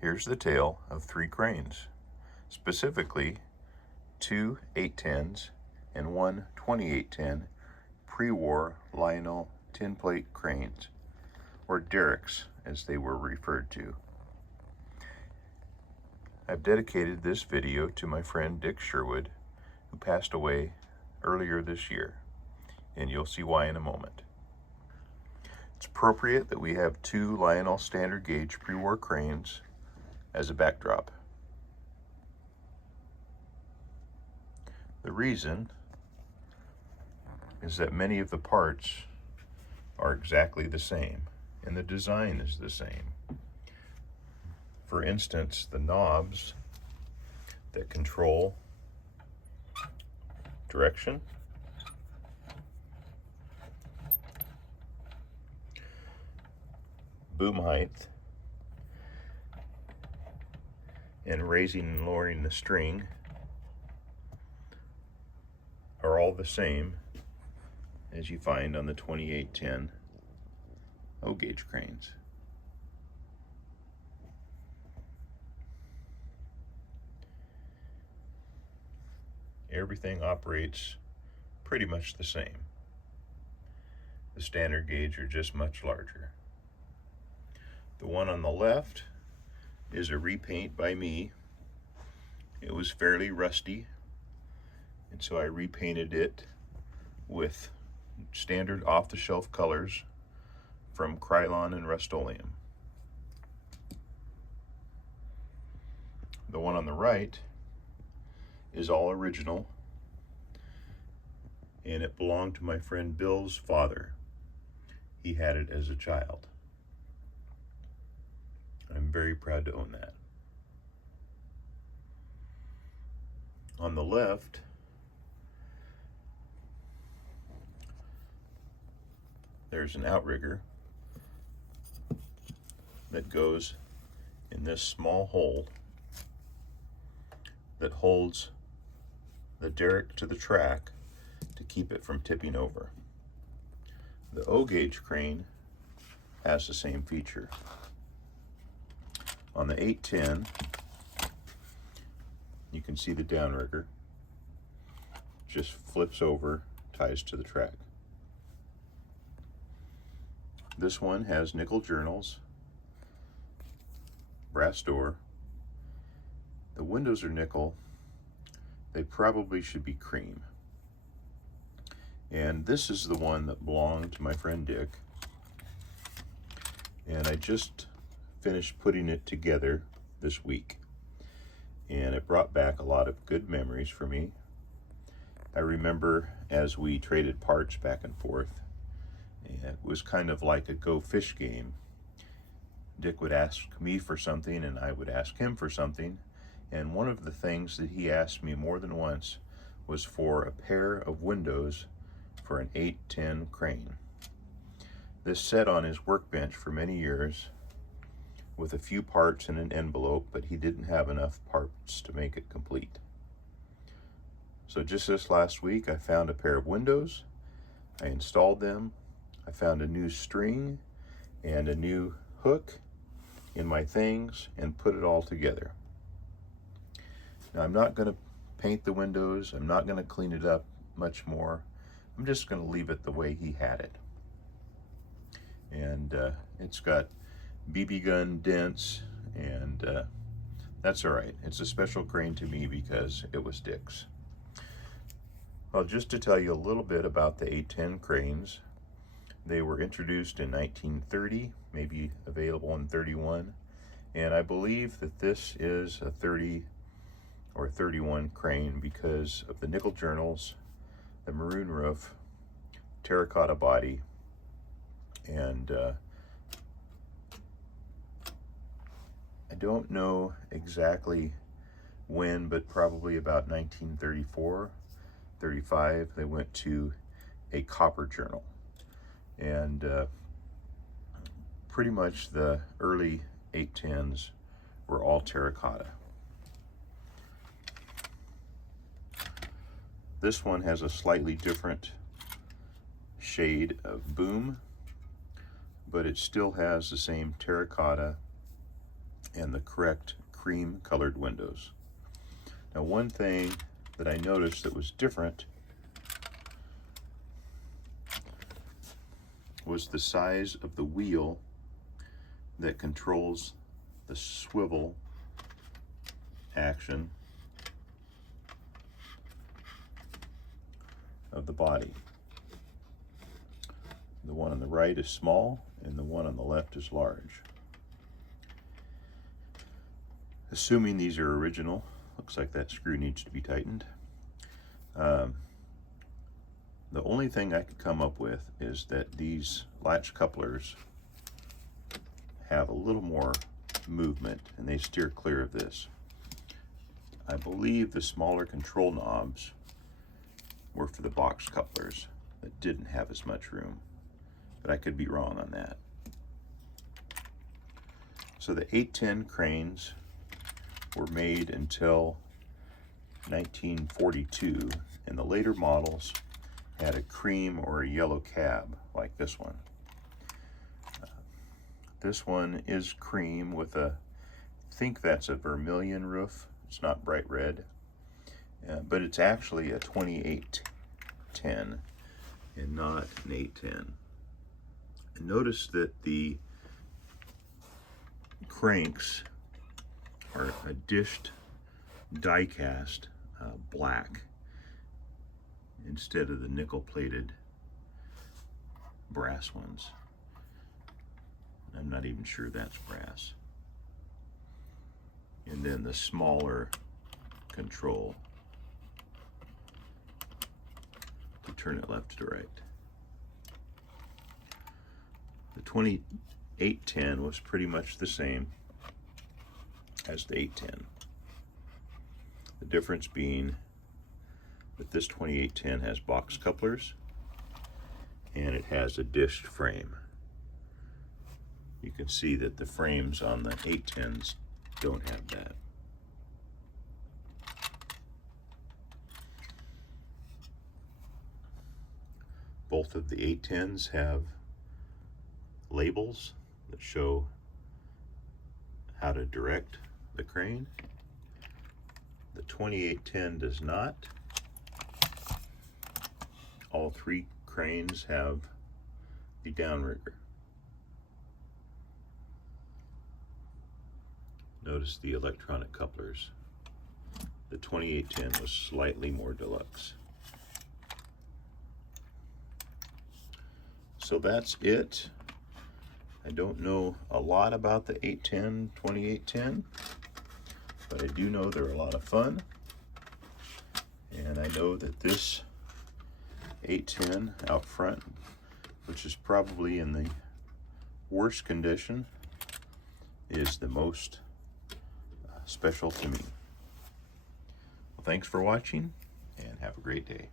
Here's the tale of 3 cranes, specifically 2 810s and 1 2810 pre-war Lionel tin plate cranes, or derricks as they were referred to. I've dedicated this video to my friend Dick Sherwood, who passed away earlier this year, and you'll see why in a moment. It's appropriate that we have 2 Lionel standard gauge pre-war cranes as a backdrop. The reason is that many of the parts are exactly the same and the design is the same. For instance, the knobs that control direction, boom height, and raising and lowering the string are all the same as you find on the 2810 O gauge cranes. Everything operates pretty much the same. The standard gauge are just much larger. The one on the left is a repaint by me. It was fairly rusty, and so I repainted it with standard off-the-shelf colors from Krylon and Rust-Oleum. The one on the right is all original, and it belonged to my friend Bill's father. He had it as a child. I'm very proud to own that. On the left, there's an outrigger that goes in this small hole that holds the derrick to the track to keep it from tipping over. The O gauge crane has the same feature. On the 810, you can see the downrigger just flips over, ties to the track. This one has nickel journals, brass door. The windows are nickel. They probably should be cream. And this is the one that belonged to my friend Dick. And I just finished putting it together this week. And it brought back a lot of good memories for me. I remember as we traded parts back and forth, it was kind of like a go fish game. Dick would ask me for something and I would ask him for something. And one of the things that he asked me more than once was for a pair of windows for an 810 crane. This sat on his workbench for many years with a few parts in an envelope, but he didn't have enough parts to make it complete. So just this last week, I found a pair of windows. I installed them. I found a new string and a new hook in my things and put it all together. Now, I'm not going to paint the windows. I'm not going to clean it up much more. I'm just going to leave it the way he had it. And it's got BB gun dents, and that's all right. It's a special crane to me because it was Dick's. Well, just to tell you a little bit about the A10 cranes, they were introduced in 1930, maybe available in 31, and I believe that this is a 30 or 31 crane because of the nickel journals, the maroon roof, terracotta body, and I don't know exactly when, but probably about 1934, 35, they went to a copper journal. And pretty much the early 810s were all terracotta. This one has a slightly different shade of boom, but it still has the same terracotta and the correct cream colored windows. Now, one thing that I noticed that was different was the size of the wheel that controls the swivel action of the body. The one on the right is small and the one on the left is large. Assuming these are original, looks like that screw needs to be tightened. The only thing I could come up with is that these latch couplers have a little more movement and they steer clear of this. I believe the smaller control knobs were for the box couplers that didn't have as much room, but I could be wrong on that. So the A10 Cranes were made until 1942, and the later models had a cream or a yellow cab like this one. This one is cream with I think that's a vermilion roof. It's not bright red, but it's actually a 2810 and not an 810. And notice that the cranks are a dished die cast black instead of the nickel plated brass ones. I'm not even sure that's brass. And then the smaller control to turn it left to right. The 2810 was pretty much the same as the 810. The difference being that this 2810 has box couplers and it has a dished frame. You can see that the frames on the 810s don't have that. Both of the 810s have labels that show how to direct the crane. The 2810 does not. All three cranes have the downrigger. Notice the electronic couplers. The 2810 was slightly more deluxe. So that's it. I don't know a lot about the 810, 2810, but I do know they're a lot of fun. And I know that this 810 out front, which is probably in the worst condition, is the most special to me. Well, thanks for watching and have a great day.